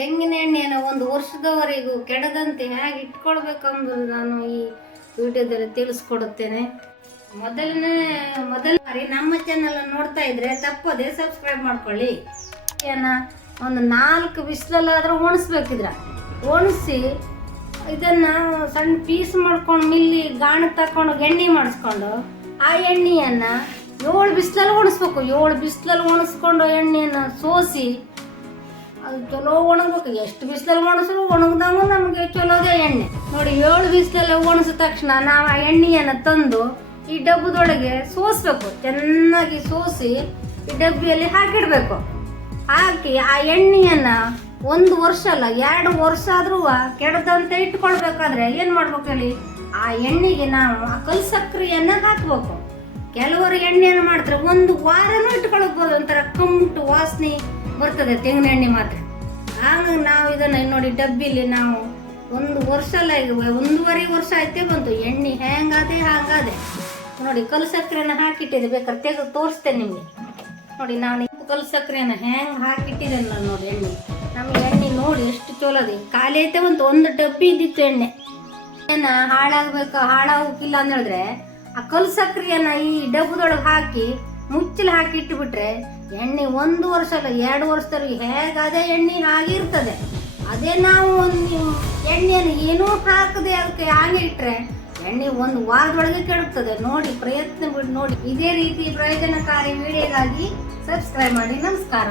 ತೆಂಗಿನ ಎಣ್ಣೆಯನ್ನು ಒಂದು ವರ್ಷದವರೆಗೂ ಕೆಡದಂತೆ ಹೇಗೆ ಇಟ್ಕೊಳ್ಬೇಕೆಂಬುದು ನಾನು ಈ ವಿಡಿಯೋದಲ್ಲಿ ತಿಳಿಸ್ಕೊಡುತ್ತೇನೆ. ಮೊದಲ ಬಾರಿ ನಮ್ಮ ಚಾನಲ್ ನೋಡ್ತಾ ಇದ್ರೆ ತಪ್ಪದೆ ಸಬ್ಸ್ಕ್ರೈಬ್ ಮಾಡ್ಕೊಳ್ಳಿ. ಒಂದು 4 ಬಿಸಿಲಲ್ಲಾದ್ರೂ ಒಣಸ್ಬೇಕಿದ್ರ ಒಣಸಿ ಇದನ್ನ ಸಣ್ಣ ಪೀಸ್ ಮಾಡ್ಕೊಂಡು ಮಿಲ್ಲಿ ಗಾಣಕ್ಕೆ ತಕೊಂಡು ಎಣ್ಣೆ ಮಾಡಿಸ್ಕೊಂಡು ಆ ಎಣ್ಣೆಯನ್ನ 7 ಬಿಸಿಲಲ್ಲಿ ಒಣಸ್ಬೇಕು. 7 ಬಿಸಿಲಲ್ಲಿ ಒಣಸ್ಕೊಂಡು ಎಣ್ಣೆಯನ್ನು ಸೋಸಿ ಅದು ಚಲೋ ಒಣಗ್ಬೇಕು. ಎಷ್ಟು ಬಿಸಿಲಲ್ಲಿ ಒಣಸಿದ್ರು ಒಣಗ್ದಂಗೂ ನಮಗೆ ಚಲೋದೇ ಎಣ್ಣೆ ನೋಡಿ. 7 ಬಿಸಿಲಲ್ಲಿ ಒಣಸಿದ ತಕ್ಷಣ ನಾವು ಆ ಎಣ್ಣೆಯನ್ನು ತಂದು ಈ ಡಬ್ಬದೊಳಗೆ ಸೋಸ್ಬೇಕು. ಚೆನ್ನಾಗಿ ಸೋಸಿ ಈ ಡಬ್ಬಿಯಲ್ಲಿ ಹಾಕಿಡ್ಬೇಕು. ಹಾಕಿ ಆ ಎಣ್ಣೆಯನ್ನ 1 ವರ್ಷ ಅಲ್ಲ 2 ವರ್ಷ ಆದ್ರೂ ಕೆಡದಂತೆ ಇಟ್ಕೊಳ್ಬೇಕಾದ್ರೆ ಏನ್ ಮಾಡ್ಬೇಕು ಹೇಳಿ, ಆ ಎಣ್ಣೆಗೆ ನಾವು ಆ ಕಲ್ಸಕ್ರಿಯನ್ನ ಹಾಕ್ಬೇಕು. ಕೆಲವರು ಎಣ್ಣೆಯನ್ನು ಮಾಡ್ತಾರೆ 1 ವಾರನೂ ಇಟ್ಕೊಳ್ಬಹುದು, ಒಂಥರ ಕಮ್ಮುಟ್ಟು ವಾಸನೆ ಬರ್ತದೆ ತೆಂಗಿನ ಎಣ್ಣೆ ಮಾತ್ರ. ಹಾಗಾಗಿ ನಾವು ಇದನ್ನ ನೋಡಿ ಡಬ್ಬಿಲಿ ನಾವು 1 ವರ್ಷ ಅಲ್ಲ ಈಗ 1.5 ವರ್ಷ ಆಯ್ತೇ ಬಂತು. ಎಣ್ಣೆ ಹ್ಯಾಂಗಾದೆ ನೋಡಿ. ಕಲ್ಸಕ್ರಿಯನ್ನ ಹಾಕಿಟ್ಟಿದೆ, ಬೇಕಾದ್ರೆ ತೆಗೆದು ತೋರಿಸ್ತೇನೆ ನಿಮ್ಗೆ ನೋಡಿ. ನಾನು ಕಲ್ಸಕ್ರಿಯನ್ನ ಹ್ಯಾಂಗ್ ಹಾಕಿಟ್ಟಿದ್ದೇನೆ ನಾನು ನೋಡಿ. ನಮಗೆ ಎಣ್ಣೆ ನೋಡಿ ಎಷ್ಟು ಚಲೋ ಅದೇ ಖಾಲಿ ಐತೆ ಬಂತು. 1 ಡಬ್ಬಿ ಇದ್ದಿತ್ತು ಎಣ್ಣೆ. ಹಾಳಾಗೋಕಿಲ್ಲ ಅಂತ ಹೇಳಿದ್ರೆ ಆ ಕಲ್ಸಕ್ರಿಯನ್ನ ಈ ಡಬ್ಬದೊಳಗೆ ಹಾಕಿ ಮುಚ್ಚಲು ಹಾಕಿ ಇಟ್ಟುಬಿಟ್ರೆ ಎಣ್ಣೆ 1 ವರ್ಷ ಅಲ್ಲ 2 ವರ್ಷದವರೆಗೆ ಹೇಗಾದೆ ಎಣ್ಣೆ ಹಾಗಿರ್ತದೆ. ಅದೇ ನಾವು ಒಂದು ಎಣ್ಣೆಯನ್ನು ಏನೂ ಹಾಕದೆ ಅದಕ್ಕೆ ಹಾಗೆ ಇಟ್ಟರೆ ಎಣ್ಣೆ 1 ವಾರದೊಳಗೆ ಕೆಡುತ್ತದೆ. ನೋಡಿ, ಪ್ರಯತ್ನ ಬಿಟ್ಟು ನೋಡಿ. ಇದೇ ರೀತಿ ಪ್ರಯೋಜನಕಾರಿ ವಿಡಿಯೋಗಾಗಿ ಸಬ್ಸ್ಕ್ರೈಬ್ ಮಾಡಿ. ನಮಸ್ಕಾರ.